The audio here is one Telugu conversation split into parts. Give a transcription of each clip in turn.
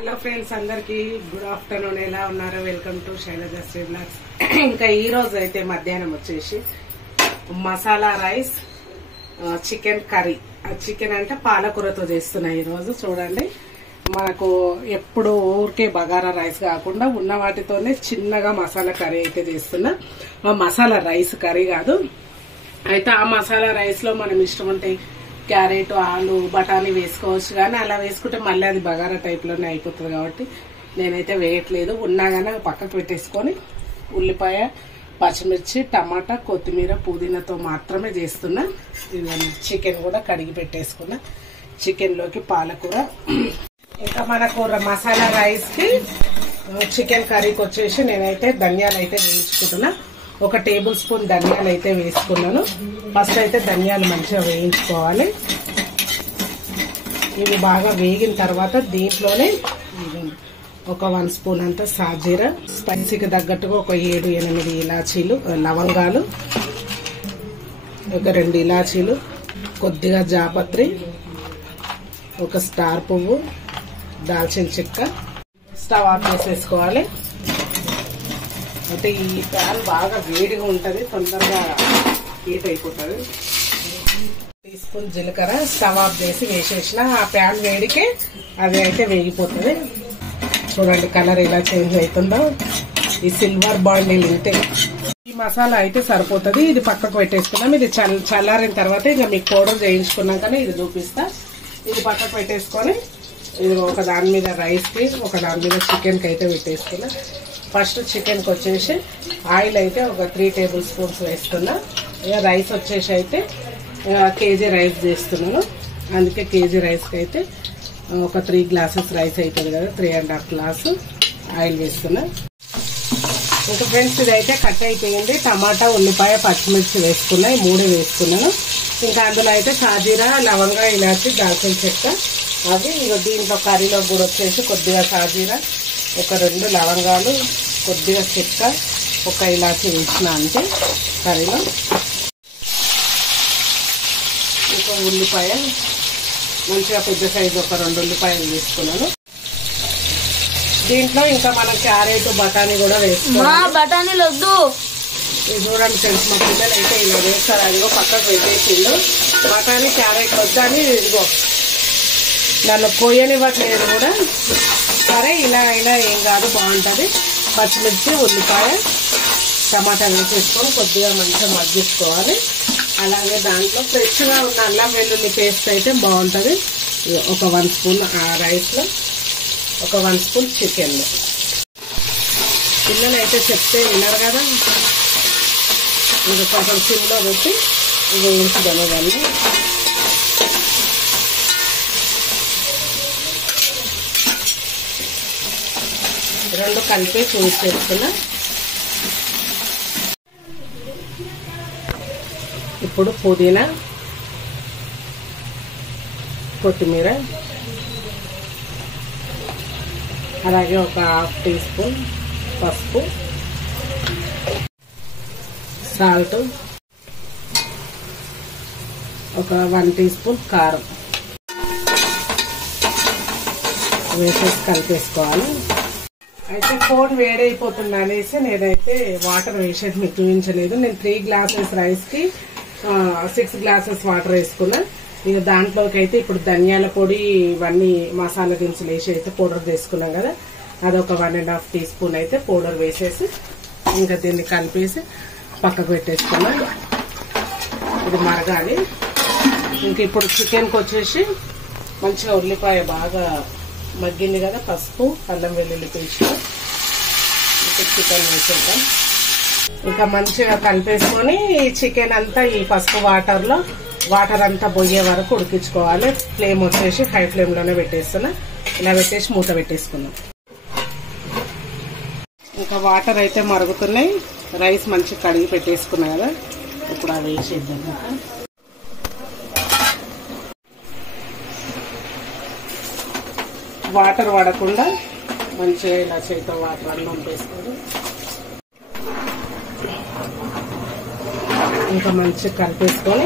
హలో ఫ్రెండ్స్, అందరికి గుడ్ ఆఫ్టర్నూన్. ఎలా ఉన్నారు? Welcome to Shailajasri blogs. ఇంకా ఈ రోజు అయితే మధ్యాహ్నం వచ్చేసి masala rice, chicken curry. Chicken అంటే పాలకూరతో చేస్తున్నా ఈ రోజు. చూడండి, మనకు ఎప్పుడు ఊరికే బగారా రైస్ కాకుండా ఉన్న వాటితోనే చిన్నగా మసాలా కర్రీ అయితే చేస్తున్నా. మసాలా రైస్ కర్రీ కాదు. అయితే ఆ మసాలా రైస్ లో మనం ఇష్టం ఉంటే క్యారెట్, ఆలు, బఠానీ వేసుకోవచ్చు. కానీ అలా వేసుకుంటే మళ్ళీ అది బగారా టైప్ లోనే అయిపోతుంది. కాబట్టి నేనైతే వేయట్లేదు. ఉన్నాగానే పక్కకు పెట్టేసుకొని ఉల్లిపాయ, పచ్చిమిర్చి, టమాటా, కొత్తిమీర, పుదీనాతో మాత్రమే చేస్తున్నా. ఇది చికెన్ కూడా కడిగి పెట్టేసుకున్నా. చికెన్ లోకి పాలకూర. ఇంకా మనకు మసాలా రైస్ కి చికెన్ కర్రీకి వచ్చేసి నేనైతే ధనియాలు అయితే వేయించుకుంటున్నా. 1 టేబుల్ స్పూన్ ధనియాలు అయితే వేసుకున్నాను. ఫస్ట్ అయితే ధనియాలు మంచిగా వేయించుకోవాలి. ఇవి బాగా వేగిన తర్వాత దీంట్లోనే ఒక 1 స్పూన్ అంతా సాజీరా, స్పైసీకి తగ్గట్టుగా ఒక 7-8 ఇలాచీలు, లవంగాలు, ఒక 2 ఇలాచీలు, కొద్దిగా జాపత్రి, ఒక స్టార్ పువ్వు, దాల్చిన చెక్క. స్టవ్ ఆఫ్ చేసేసుకోవాలి. అంటే ఈ ప్యాన్ బాగా వేడిగా ఉంటది, తొందరగా హీట్ అయిపోతుంది. 1 టీ స్పూన్ జీలకర్ర స్టవ్ ఆఫ్ చేసి వేసేసిన. ఆ ప్యాన్ వేడికే అది అయితే వేగిపోతుంది. చూడండి కలర్ ఎలా చేంజ్ అవుతుందో. ఈ సిల్వర్ బాండిల్ ఇంతే. ఈ మసాలా అయితే సరిపోతుంది. ఇది పక్కకు పెట్టేసుకున్నాం. ఇది చల్లారిన తర్వాత ఇంకా మీకు పౌడర్ చేయించుకున్నాకనే ఇది చూపిస్తా. ఇది పక్కకు పెట్టేసుకొని ఇది ఒక దాని మీద రైస్ కి, ఒక దాని మీద చికెన్ కి అయితే పెట్టేసుకున్నా. ఫస్ట్ చికెన్ కి వచ్చేసి ఆయిల్ అయితే ఒక 3 టేబుల్ స్పూన్స్ వేస్తున్నా. రైస్ వచ్చేసి అయితే కేజీ రైస్ చేస్తున్నాను. అందుకే కేజీ రైస్ కి అయితే ఒక 3 గ్లాసెస్ రైస్ అవుతుంది కదా, 3.5 గ్లాసు ఆయిల్ వేస్తున్నా. ఇంకా ఫ్రెండ్స్ ఇదైతే కట్ అయిపోయింది. టమాటా, ఉల్లిపాయ, పచ్చిమిర్చి వేసుకున్నా. ఈ 3 వేసుకున్నాను. ఇంకా అందులో అయితే సాజీరా, లవంగా, ఇలాచి, దాల్చిన చెక్క అవి. దీంట్లో కర్రీలో కూడా వచ్చేసి కొద్దిగా సాజీరా, ఒక 2 లవంగాలు, కొద్దిగా చెక్క, ఒక ఇలాచి వేసిన అంతే కర్రీలో. ఇంకా ఉల్లిపాయ మంచిగా పెద్ద సైజు ఒక 2 ఉల్లిపాయలు వేసుకున్నాను. దీంట్లో ఇంకా మనం క్యారెట్, బఠానీ కూడా వేసుకున్నాం. బఠానీలు వద్దు. ఇది చూడండి ఫ్రెండ్స్, మా పిల్లలు అయితే ఇలా వేస్తారు. అదిగో పక్కకు పెట్టేసిండు. బఠానీ, క్యారెట్ వద్దని ఇదిగో నన్ను కోయనివ్వట్లేదు కూడా. సరే, ఇలా అయినా ఏం కాదు, బాగుంటుంది. పచ్చిమిర్చి, ఉల్లిపాయ, టమాటా వేసేసుకొని కొద్దిగా మంచిగా మగ్గించుకోవాలి. అలాగే దాంట్లో ఫ్రెష్గా ఉన్న అల్లం వెల్లుల్లి పేస్ట్ అయితే బాగుంటుంది. ఒక 1 స్పూన్ రైస్లో, ఒక 1 స్పూన్ చికెన్లో. పిల్లలు అయితే చెప్తే వినరు కదా. ఇది కొంచెం సిమ్లో పెట్టి వేయించుదాము దాన్ని. రెండు కలిపి చూసేస్తున్నా. ఇప్పుడు పుదీనా, కొత్తిమీర, అలాగే ఒక 1/2 టీ స్పూన్ పసుపు, సాల్ట్, ఒక 1 టీ స్పూన్ కారం వేసేసి కలిపేసుకోవాలి. అయితే ఫోన్ వేడైపోతుంది అనేసి నేనైతే వాటర్ వేసేది మీకు చూపించలేదు. నేను 3 గ్లాసెస్ రైస్ కి 6 గ్లాసెస్ వాటర్ వేసుకున్నా. ఇక దాంట్లోకి అయితే ఇప్పుడు ధనియాల పొడి, ఇవన్నీ మసాలా దినుసులు వేసి అయితే పౌడర్ చేసుకున్నాం కదా, అదొక 1.5 టీ స్పూన్ అయితే పౌడర్ వేసేసి ఇంకా దీన్ని కలిపేసి పక్కకు పెట్టేసుకున్నా. ఇది మరగాలి. ఇంక ఇప్పుడు చికెన్కి వచ్చేసి మంచిగా ఉల్లిపాయ బాగా మగ్గింది కదా, పసుపు, అల్లం వెల్లుల్లి పేస్ట్, చికెన్ వేసేద్దాం. ఇంకా మంచిగా కలిపేసుకొని చికెన్ అంతా ఈ పసుపు వాటర్ అంతా పోయే వరకు ఉడికించుకోవాలి. ఫ్లేమ్ వచ్చేసి హై ఫ్లేమ్ లోనే పెట్టేస్తున్నా. ఇలా పెట్టేసి మూత పెట్టేసుకున్నాం. ఇంకా వాటర్ అయితే మరుగుతున్నాయి. రైస్ మంచిగా కడిగి పెట్టేసుకున్నా కదా, ఇప్పుడు అవి వేసేద్దాం. వాటర్ పడకుండా మంచిగా ఇలా చేతితో వాటర్ అన్నం వేసుకొని ఇంకా మంచిగా కలిపేసుకొని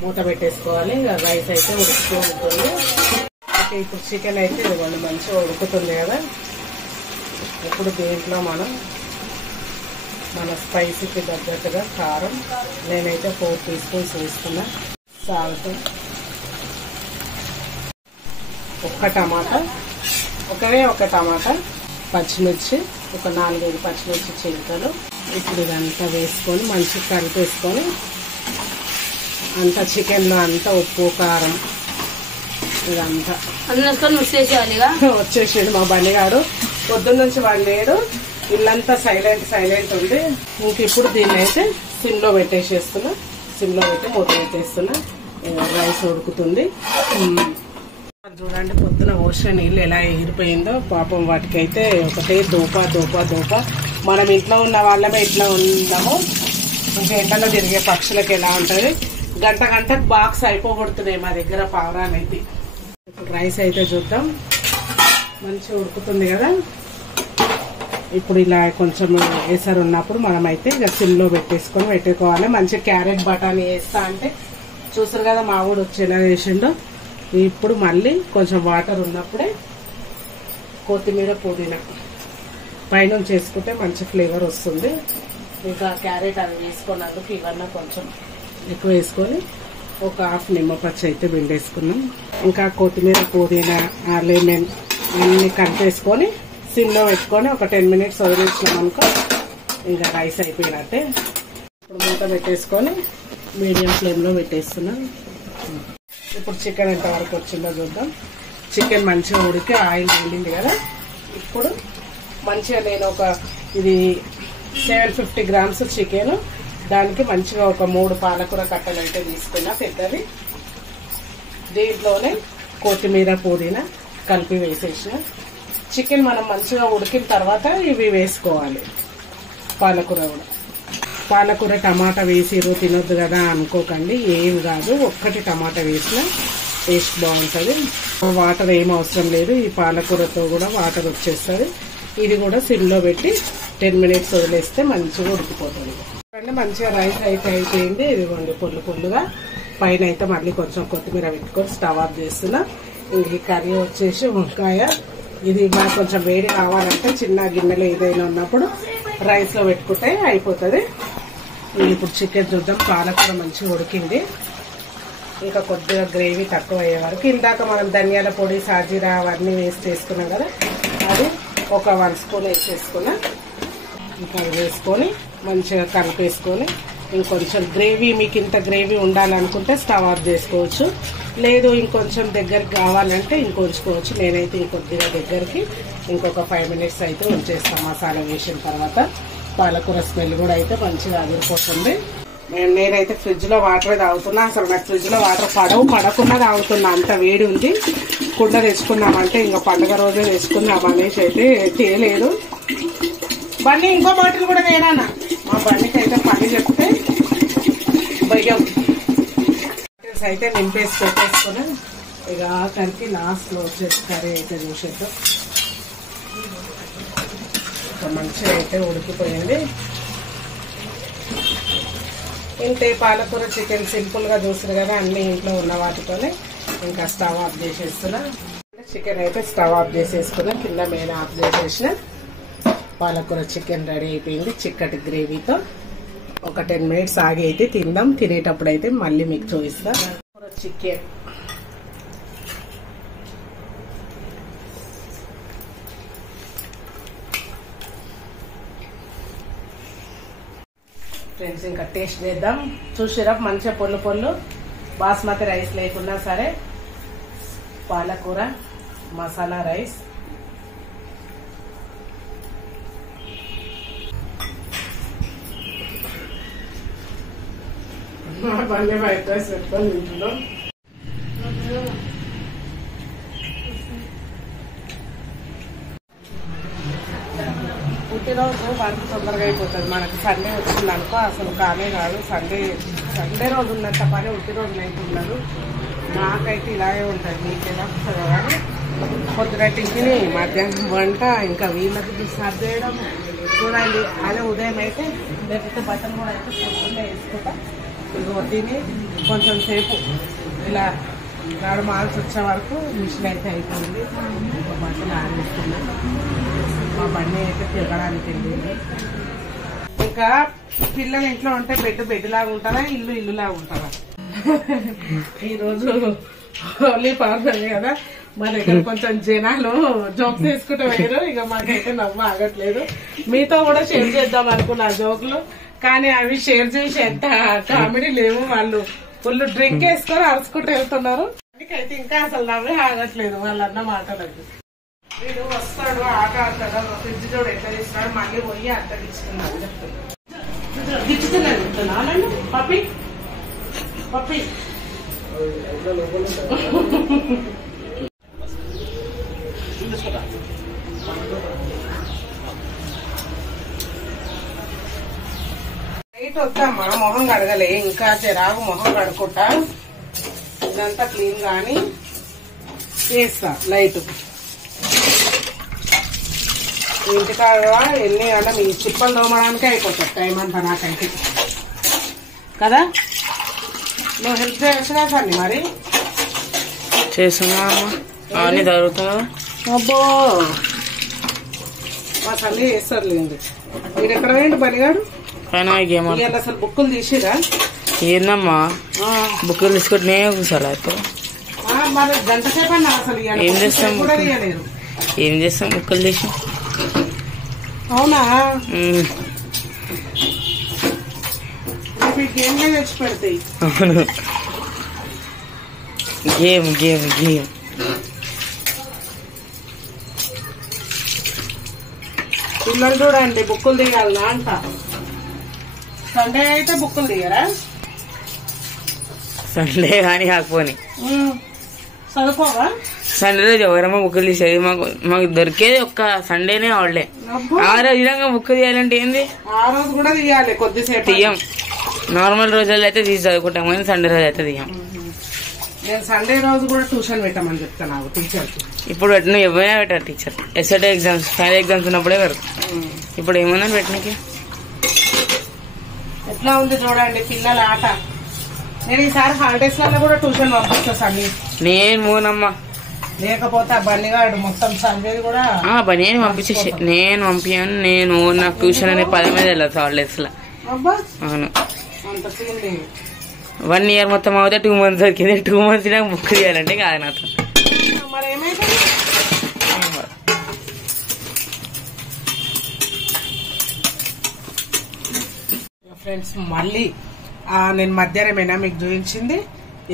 మూత పెట్టేసుకోవాలి. రైస్ అయితే ఉడుకుతూ ఉంటుంది. ఇప్పుడు చికెన్ అయితే ఇదిగోండి మంచిగా ఉడుకుతుంది కదా. ఇప్పుడు దీంట్లో మన స్పైసీకి తగ్గట్టుగా కారం, నేనైతే 4 టీ స్పూన్స్ వేసుకున్నా. సాల్ట్, ఒక టమాటా, ఒక టమాటా, పచ్చిమిర్చి, ఒక 4-5 పచ్చిమిర్చి చిలుకలు. ఇప్పుడు ఇదంతా వేసుకొని మంచిగా కలిపేసుకొని అంతా చికెన్లో అంతా ఉప్పు కారం ఇదంతా వచ్చేసాడు మా బండిగాడు. పొద్దున్న నుంచి వాడు లేడు, ఇల్లంతా సైలెంట్ ఉంది. ఇంక ఇప్పుడు దీన్ని అయితే సిమ్లో పెట్టేసేస్తున్నా. సిమ్లో పెట్టి మూత పెట్టేస్తున్నా. రైస్ ఉడుకుతుంది. చూడండి పొద్దున పోసిన నీళ్ళు ఎలా ఎగిరిపోయిందో. పాపం వాటికైతే ఒకటే దూప. మనం ఇంట్లో ఉన్న వాళ్ళమే ఇట్లా ఉన్నాము, ఇంకా ఎండలో తిరిగే పక్షులకి ఎలా ఉంటుంది. గంటకు బాక్స్ అయిపోగొడుతున్నాయి మా దగ్గర పావురాలైతే. ఇప్పుడు రైస్ అయితే చూద్దాం. మంచిగా ఉడుకుతుంది కదా. ఇప్పుడు ఇలా కొంచెం ఎసరు ఉన్నప్పుడు మనమైతే ఇక సిమ్లో పెట్టుకోవాలి. మంచిగా క్యారెట్ బఠానీ వేస్తా అంటే చూసారు కదా మా ఊడు వచ్చేలా చేసిండో. ఇప్పుడు మళ్ళీ కొంచెం వాటర్ ఉన్నప్పుడే కొత్తిమీర పుదీనా పైనుంచి వేసుకుంటే మంచి ఫ్లేవర్ వస్తుంది. ఇంకా క్యారెట్ అవి వేసుకున్నందుకు ఇవన్నీ కొంచెం ఎక్కువ వేసుకొని ఒక హాఫ్ నిమ్మపచ్చి అయితే పిండేసుకున్నాం. ఇంకా కొత్తిమీర పుదీనా లెమన్ అన్ని కలిపేసుకొని సిమ్లో పెట్టుకొని ఒక 10 మినిట్స్ వదిలేసినాం అనుకో ఇంకా రైస్ అయిపోయినట్టే. ఇప్పుడు మూత పెట్టేసుకొని మీడియం ఫ్లేమ్లో పెట్టేస్తున్నాం. ఇప్పుడు చికెన్ ఎంతవరకు వచ్చిందో చూద్దాం. చికెన్ మంచిగా ఉడికి ఆయిల్ వెళ్ళింది కదా. ఇప్పుడు మంచిగా నేను ఇది 750 గ్రామ్స్ చికెన్, దానికి మంచిగా ఒక 3 పాలకూర కట్టలు అయితే తీసుకున్నా పెద్దవి. దీంట్లోనే కొత్తిమీర పుదీనా కలిపి వేసేసిన. చికెన్ మనం మంచిగా ఉడికిన తర్వాత ఇవి వేసుకోవాలి. పాలకూర టమాటా వేసిరు తినొద్దు కదా అనుకోకండి, ఏం కాదు. ఒక్కటి టమాటా వేసిన టేస్ట్ బాగుంటుంది. వాటర్ ఏం అవసరం లేదు. ఈ పాలకూరతో కూడా వాటర్ వచ్చేస్తుంది. ఇది కూడా సిమ్లో పెట్టి 10 మినిట్స్ వదిలేస్తే మంచిగా ఉడికిపోతుంది. మంచిగా రైస్ అయితే అయిపోయింది. ఇదిగోండి పొల్లుగా పైన అయితే మళ్ళీ కొంచెం కొత్తిమీర పెట్టుకొని స్టవ్ ఆఫ్ చేస్తున్నా. ఈ కర్రీ వచ్చేసి వంకాయ. ఇది మనకు కొంచెం వేడి కావాలంటే చిన్న గిన్నెలో ఏదైనా ఉన్నప్పుడు రైస్లో పెట్టుకుంటే అయిపోతుంది. ఇప్పుడు చికెన్ చూద్దాం. పాలకూర మంచిగా ఉడికింది. ఇంకా కొద్దిగా గ్రేవీ తక్కువ అయ్యే వరకు ఇందాక మనం ధనియాల పొడి, సాజీరా అవన్నీ వేసి చేసుకున్నాం కదా, అది ఒక 1 స్పూన్ వేసేసుకున్నా. ఇంకా వేసుకొని మంచిగా కలిపేసుకొని ఇంకొంచెం గ్రేవీ, మీకు ఇంత గ్రేవీ ఉండాలనుకుంటే స్టవ్ ఆఫ్ చేసుకోవచ్చు. లేదు ఇంకొంచెం దగ్గరికి కావాలంటే ఇంకొంచుకోవచ్చు. నేనైతే ఇంకొద్దిగా దగ్గరికి ఇంకొక 5 మినిట్స్ అయితే ఉంచేస్తాను. మసాలా వేసిన తర్వాత పాలకూర స్మెల్ కూడా అయితే మంచిగా అదిరిపోతుంది. నేనైతే ఫ్రిడ్జ్ లో వాటర్ తాగుతున్నా. అసలు నాకు ఫ్రిడ్జ్ లో వాటర్ పడకుండా తాగుతున్నా, అంత వేడి ఉంది. కుండ తెచ్చుకున్నామంటే ఇంకా పండుగ రోజే తెచ్చుకున్నాం అనేసి అయితే తేలేదు. బండి ఇంకో బాటిల్ కూడా తేడానా. మా బండికి అయితే పని చెప్తే భయం. అయితే నింపేసి పెట్టేసుకుని ఇక ఆఖరికి లాస్ట్ లో వచ్చేసి కర్రీ అయితే చూసేద్దాం. మంచిగా అయితే ఉడికిపోయింది. ఇంతే పాలకూర చికెన్ సింపుల్ గా చూసారు కదా. అన్ని ఇంట్లో ఉన్న వాటితోనే ఇంకా స్టవ్ ఆఫ్ చేసేస్తున్నా. చికెన్ అయితే స్టవ్ ఆఫ్ చేసేసుకున్నా, కింద మీద ఆఫ్ చేసేసిన. పాలకూర చికెన్ రెడీ అయిపోయింది చిక్కటి గ్రేవీతో. ఒక 10 మినిట్స్ ఆగి అయితే తిందాం. తినేటప్పుడు అయితే మళ్ళీ మీకు చూపిస్తా. చికెన్ ఫ్రెండ్స్ ఇంకా టేస్ట్ చేద్దాం. చూసిరా మంచిగా పొల్లు బాస్మతి రైస్ లేకున్నా సరే పాలకూర మసాలా రైస్. బండి వైట్ రైస్ పెట్టుకొని తింటున్నాం. పుట్టినరోజు వంట తొందరగా అయిపోతుంది. మనకి సండే వచ్చింది అనుకో అసలు కానే కాదు. సండే రోజు ఉన్నంత పని పుట్టినరోజు నైట్ ఉండదు. నాకైతే ఇలాగే ఉంటుంది. మీకు ఎలా వస్తుంది కానీ పొద్దున టిఫిన్, మధ్యాహ్నం వంట, ఇంకా వీళ్ళకి సర్వ్ చేయడం చూడండి. అదే ఉదయం అయితే లేకపోతే బట్టలు కూడా అయితే పొద్దున్నే వేసుకుంటా. ఇదిగో తిని కొంచెం సేపు ఇలా నాడు మార్చి వచ్చే వరకు మిషన్ అయితే అయిపోయింది. ఇంకా బట్టలు ఆరేస్తున్నాం. మా బండి అయితే తిరగడానికి వెళ్ళింది. ఇంకా పిల్లలు ఇంట్లో ఉంటే బెడ్ లాగా ఉంటారా, ఇల్లు లాగా ఉంటారా? ఈరోజు హోలీ పౌర్ణమి కదా, మా దగ్గర కొంచెం జనాలు జోక్స్ వేసుకుంటూ పోయారు. ఇక మాకైతే నవ్వు ఆగట్లేదు. మీతో కూడా షేర్ చేద్దాం అనుకున్నా జోకులు, కానీ అవి షేర్ చేసి ఎంత కామెడీ లేవు. వాళ్ళు ఫుల్ డ్రింక్ వేసుకొని అరుచుకుంటూ వెళ్తున్నారు. అందుకైతే ఇంకా అసలు నవ్వే ఆగట్లేదు వాళ్ళన్న మాటలకు. వీడు వస్తాడు, ఆట ఆడతాడు, ఫ్రిడ్జ్ కూడా ఎట్లా తీస్తున్నాడు, మళ్ళీ పోయి అట్ట తీసుకున్నాడు చెప్తున్నాడు. గిచ్చుతున్నాడు చెప్తున్నా పప్పి పప్పి నైట్ వద్దామా, మొహం కడగలే ఇంకా, చిరాకు మొహం కడుకుంటా. ఇదంతా క్లీన్ గాని చేస్తా లైట్. ఇంటికాడ ఎన్ని అంటే మీ చిప్పలు తోమడానికే అయిపోతుంది టైం అంతా నాకైతే కదా. నువ్వు హెల్ప్ చేసినా సన్ని మరి చేస్తున్నా అవన్నీ జరుగుతుందా? అబ్బో మా తల్లి చేస్తారులేండి. మీరు ఎక్కడ వేయండి పనిగాడు ఇవాళ అసలు బుక్కులు తీసిరా? ఏందమ్మా బుక్కులు తీసుకుంటే కూర్చోాలి అయితే. మరి గంట సేపు అన్నా అసలు ఏం చేస్తాం కూడా తీయలేదు. ఏం చేస్తాం బుక్కులు తీసి? అవునా, గేమ్లే తెచ్చి పెడతాయి. అవును, గేమ్ గేమ్ గేమ్. పిల్లలు చూడండి బుక్కులు తీయాలనా అంట. సండే అయితే బుక్కులు తీయరా? సండే కానీ కాకపోని చదువుకోవా? సండే రోజు ఎవరమ్మా బుక్కులు తీసేది? మాకు దొరికేది ఒక్క సండేనే హాలిడే. ఆ రోజు విధంగా బుక్ తీయాలంటే ఏంది? ఆ రోజు కూడా తీయాలి కొద్దిసేపు. తీయం, నార్మల్ రోజుల్లో అయితే తీసి చదువుకుంటాం కానీ సండే రోజు అయితే తీయం. నేను సండే రోజు కూడా ట్యూషన్ పెట్టమని చెప్తాను టీచర్. ఇప్పుడు పెట్టిన ఎవరైనా పెట్టారు teacher. SST exams, final exams ఉన్నప్పుడే వరకు. ఇప్పుడు ఏమన్నా పెట్టడానికి. ఎట్లా ఉంది చూడండి పిల్లల ఆట. నేను ఈసారి హాలిడేస్ వల్ల కూడా ట్యూషన్ పంపిస్తా సన్నీ. నేను మూనమ్మా, లేకపోతే ఆ బన్నిగాడు మొత్తం చదివేది కూడా నేను పంపించేసి నేను పంపించాను. నేను నాకు ట్యూషన్ అనే పదమే తెలియదు హాలిడేస్ లో. అవును, అంత సీన్ లేదు. 1 year మొత్తం అవుతే 2 months దొరికింది. 2 months నాకు బుక్ చేయాలంటే కాదు నాతో. మరి ఏమైతే ఫ్రెండ్స్ మళ్ళీ నేను మధ్యాహ్నమైనా మీకు చూపించింది.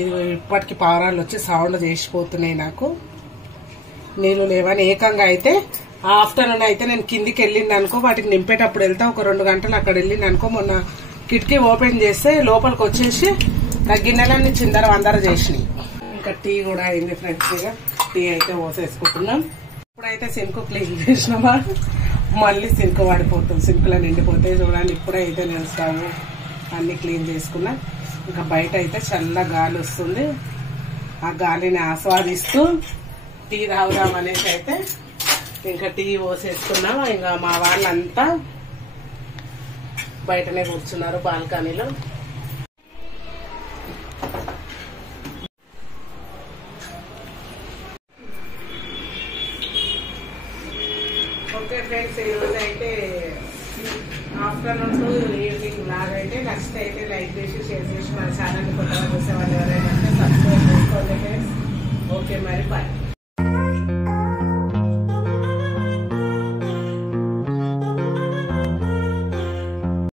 ఇది ఇప్పటికి పావురాలు వచ్చి సౌండ్ చేసిపోతున్నాయి. నాకు నీళ్ళు లేవని ఏకంగా అయితే ఆఫ్టర్నూన్ అయితే నేను కిందికి వెళ్ళింది అనుకో, వాటికి నింపేటప్పుడు వెళ్తా ఒక 2 గంటలు అక్కడ వెళ్ళింది అనుకో. మొన్న కిటికీ ఓపెన్ చేస్తే లోపలికి వచ్చేసి నా గిన్నెలన్నీ చిందర వందర చేసినాయి. ఇంకా టీ కూడా అయింది ఫ్రెండ్స్. ఇక టీ అయితే పోసేసుకుంటున్నాం. ఇప్పుడైతే సింకు క్లీన్ చేసినామా, మళ్ళీ సింకు పడిపోతుంది. సింకులో నిండిపోతే చూడండి. ఇప్పుడైతే నేను స్టవ్ అన్ని క్లీన్ చేసుకున్నా. ఇంకా బయట అయితే చల్ల గాలి వస్తుంది. ఆ గాలిని ఆస్వాదిస్తూ టీ తాగుదాం అనేసి అయితే ఇంకా టీ పోసేసుకున్నాం. ఇంకా మా వాళ్ళంతా బయటనే కూర్చున్నారు బాల్కనీలో. ఓకే ఫ్రెండ్స్, ఈరోజు అయితే ఆఫ్టర్నూన్ టు ఈవినింగ్ లాగా అయితే నచ్చితే అయితే లైక్ చేసి షేర్ చేసి మన ఛానల్ కొత్తగా చూసే వాళ్ళు ఎవరైనా సబ్స్క్రైబ్ చేసుకోండి ఫ్రెండ్స్. ఓకే మరి బాయ్.